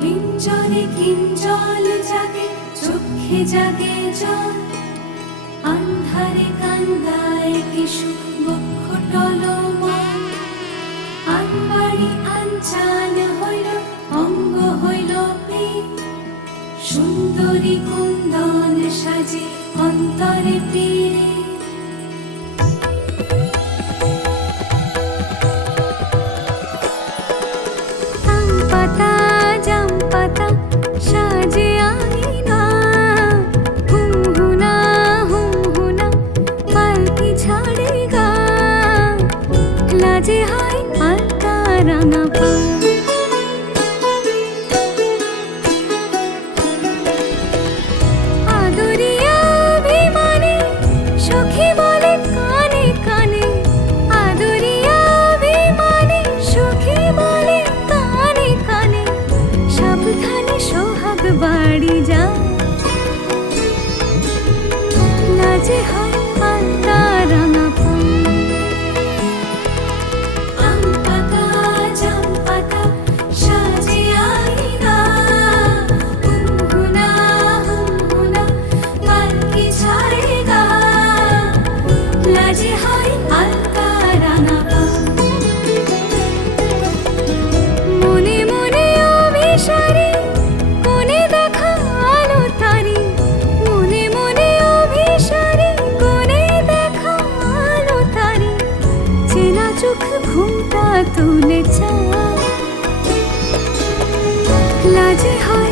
পিঞ্জরে কিঞ্জল জাগে, চোখে জাগে জল, আন্ধারে কান্দায় কিশু বক্ষ টলমল। আনবাড়ি আনচান হইল, অঙ্গ হইল পীত, সুন্দরী কুন্দন সাজে অন্তরে পীড়িত। সাজে আঙিনা, হুমহুনা হুমহুনা পালকি ছাড়ে গা, লাজে হয় হালকা রাঙা পা। আদরিয়া অভিমানে সখী বলে কানে কানে, আদরিয়া অভিমানে সখী বলে কানে কানে, সাবধানে সোহাগ বাড়ি যা, লাজে হয় পাতা রাঙা পা। আম পাতা জাম পাতা সাজে আঙিনা, হুমহুনা হুমহুনা পালকি ছাড়ে গা, লাজে হয় পাতা রাঙা পা। মনে মনে অভিসারে কোণে দেখা আলো তারি, মনে মনে অভিসারে কোণে দেখা আলো তারি, চেনা চোখ ঘুমটা তুলে চা, লাজে হয়